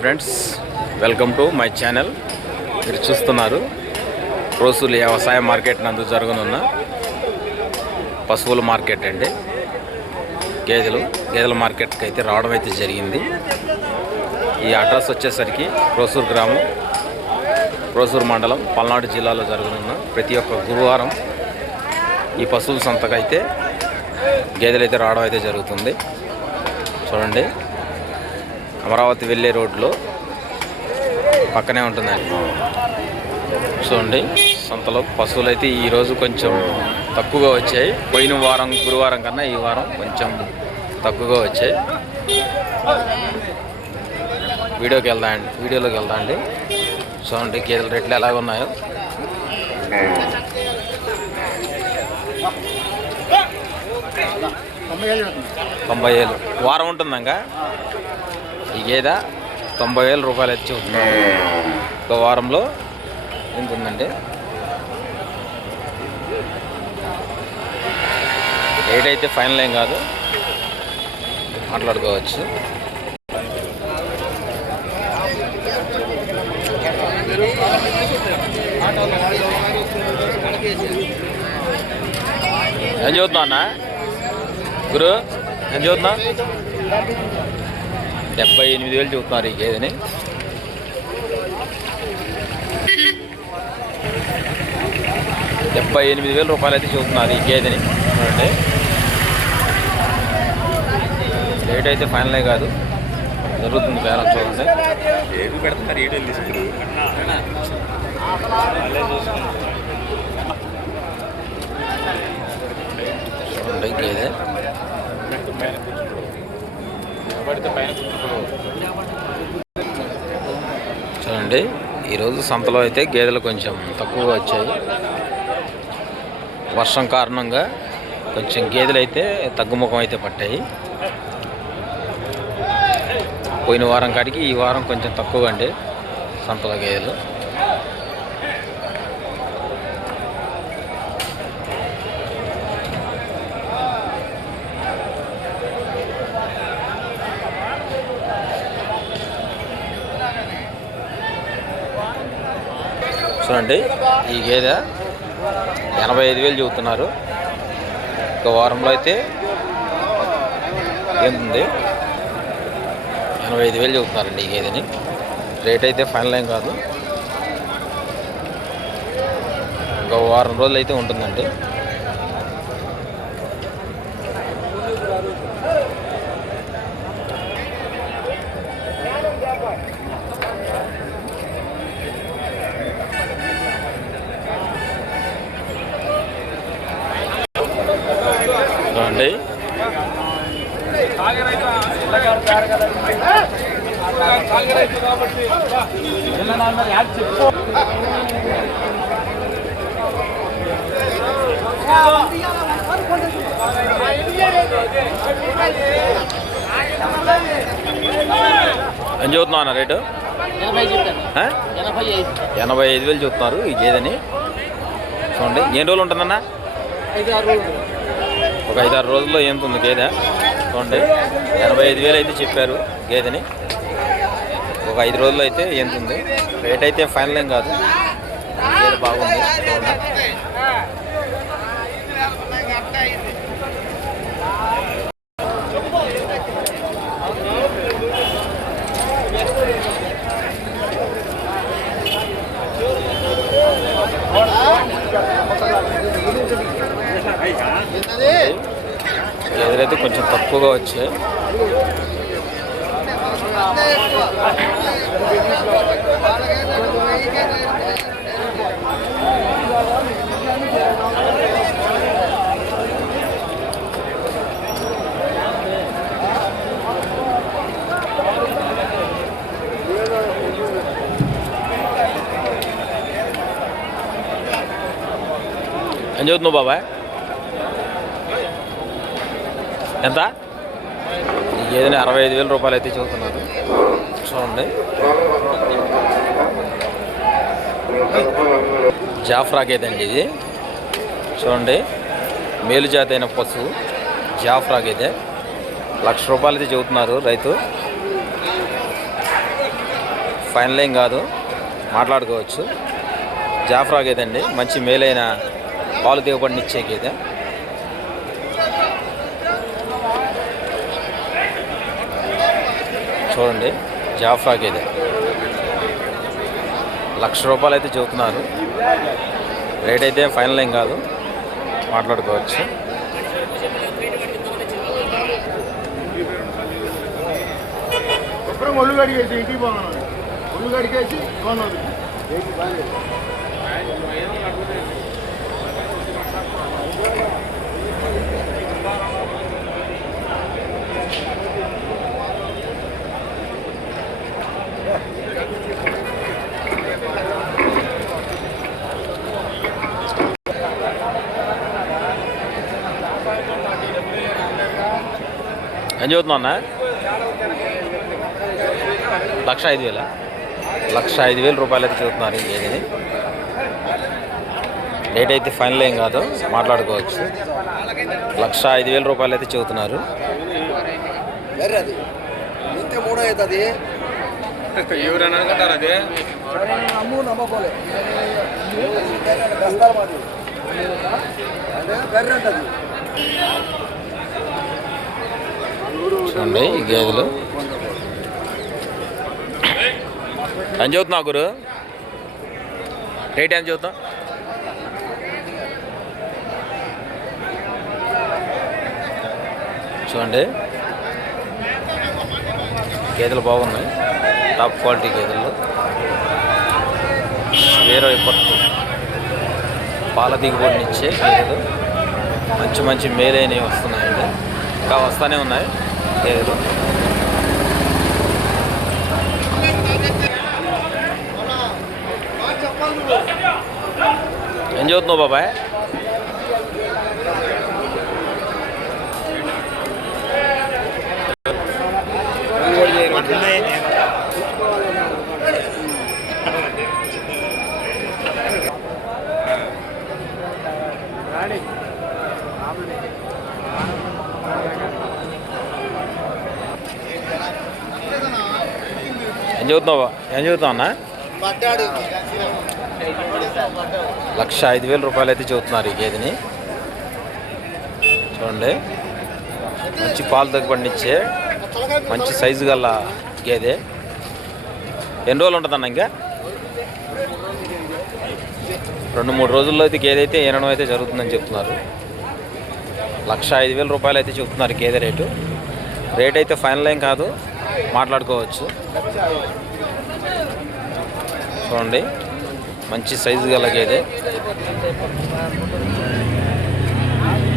Friends welcome to my channel. మీరు చూస్తున్నారు రోజులు వ్యవసాయ మార్కెట్ నందు జరగనున్న పశువుల మార్కెట్ అండి. గేదెలు గేదెల మార్కెట్కి అయితే రావడం అయితే జరిగింది. ఈ అడ్రస్ వచ్చేసరికి రోసూరు గ్రామం రోసూరు మండలం పల్నాడు జిల్లాలో జరగనున్న ప్రతి ఒక్క గురువారం ఈ పశువుల సంతకైతే గేదెలు అయితే రావడం అయితే జరుగుతుంది. చూడండి. అమరావతి వెళ్ళే రోడ్లో పక్కనే ఉంటుందండి. చూడండి సంతలో పశువులు అయితే ఈరోజు కొంచెం తక్కువగా వచ్చాయి. పోయిన వారం గురువారం కన్నా ఈ వారం కొంచెం తక్కువగా వచ్చాయి. వీడియోకి వెళ్దా అండి వీడియోలోకి వెళ్దా అండి. చూడండి గేదెల రేట్లు ఎలాగ ఉన్నాయో. తొంభై ఏళ్ళు వారం ఉంటుందంగా? ఈ గేదె తొంభై వేల రూపాయలు వచ్చి ఒక వారంలో ఎంత ఉందండి? రేట్ అయితే ఫైనల్ ఏం కాదు. మాట్లాడుకోవచ్చు. ఏం చదువుతున్నా అన్న? గురు ఏం చదువుతున్నా డెబ్బై ఎనిమిది వేలు చూస్తున్నారు ఈ గేదెని. డెబ్బై ఎనిమిది వేల రూపాయలు అయితే చూస్తున్నారు ఈ గేదెని. చూడండి. రేట్ అయితే ఫైనలే కాదు. జరుగుతుంది బేరం చూడండి. పెడతారు ఏడు తీసుకురు చూడండి గేదె. చూడండి ఈరోజు సంతలో అయితే గేదెలు కొంచెం తక్కువగా వచ్చాయి. వర్షం కారణంగా కొంచెం గేదెలు అయితే తగ్గుముఖం అయితే పట్టాయి. పోయిన వారం కాడికి ఈ వారం కొంచెం తక్కువగా అండి సంతలో గేదెలు. చూడండి. ఈ గేదె ఎనభై ఐదు వేలు చెబుతున్నారు. ఒక వారంలో అయితే ఏంటుంది ఎనభై ఐదు వేలు చెబుతున్నారండి ఈ గేదెని. రేట్ అయితే ఫైనల్ ఏం కాదు. ఒక వారం రోజులు అయితే ఉంటుందండి. చూడండి ఏం చదువుతున్నావు అన్న రేటు? ఎనభై ఐదు. వేలు చెప్తున్నారు ఈ గేదెని చూడండి ఎన్ని రోజులు ఉంటుందన్న? ఒక ఐదారు రోజుల్లో ఎంత ఉంది గేదె? చూడండి. ఎనభై ఐదు వేలు అయితే చెప్పారు గేదెని. ఒక ఐదు రోజుల్లో అయితే ఎంత ఉంది రేట్ అయితే ఫైనల్ ఏం కాదు. గేదె బాగుంది. చూడండి. అయితే కొంచెం తక్కువగా వచ్చాయి. ఏం చదువుతున్నావు బాబాయ్. ఎంత? ఏదైనా అరవై ఐదు వేల రూపాయలు అయితే చెబుతున్నారు. చూడండి. జాఫ్రా గేదె ఇది. చూడండి. మేలు జాతి అయిన పశువు జాఫ్రా గేదె. లక్ష రూపాయలు అయితే చెబుతున్నారు రైతు. ఫైనల్ ఏం కాదు. మాట్లాడుకోవచ్చు. జాఫ్రా గేదండి మంచి మేలైన పాలు దిగుబడిని ఇచ్చేకైతే గేదె. చూడండి జాఫ్రా ఇది. లక్ష రూపాయలు అయితే చెబుతున్నారు. రేట్ అయితే ఫైనల్ ఏం కాదు. మాట్లాడుకోవచ్చు. ఒళ్ళు కడిగేసి ఇంటికి పోగలను ఒళ్ళు కడిగేసి కొనదు ఏం చదువుతున్నా అన్న? లక్ష ఐదు వేల? లక్ష ఐదు వేల రూపాయలు అయితే చదువుతున్నారు ఏది డేట్ అయితే ఫైనల్ ఏం కాదు మాట్లాడుకోవచ్చు. లక్ష ఐదు వేల రూపాయలు అయితే చదువుతున్నారు ఉన్నాయి ఈ గేదెలు. ఎంత చదువుతున్నావు గురు? రేట్ ఎంత చదువుతాం చూడండి. గేదెలు బాగున్నాయి. టాప్ క్వాలిటీ గేదెలు. వేరే పట్టు పాల దిగుబడినిచ్చే గేదెలు. మంచి మంచి మేలైనవి వస్తున్నాయండి. ఇంకా వస్తూనే ఉన్నాయి. ఏదో. ఏం చదువుతున్నావు బాబాయ్ ఏం చదువుతున్నావు? ఏం చదువుతావు అన్న లక్ష ఐదు వేల రూపాయలు అయితే చదువుతున్నారు ఈ గేదెని. చూడండి. మంచి పాలు తగ్గుపడినిచ్చే మంచి సైజు గల గేదె. ఎన్ని రోజులు ఉంటుందన్న ఇంకా? రెండు మూడు రోజుల్లో అయితే గేదె అయితే ఈనడం అయితే జరుగుతుందని చెప్తున్నారు. లక్ష ఐదు వేల రూపాయలు అయితే చెప్తున్నారు గేదె రేటు. రేట్ అయితే ఫైనల్ ఏం కాదు. మాట్లాడుకోవచ్చు. చూడండి. మంచి సైజు గలకైతే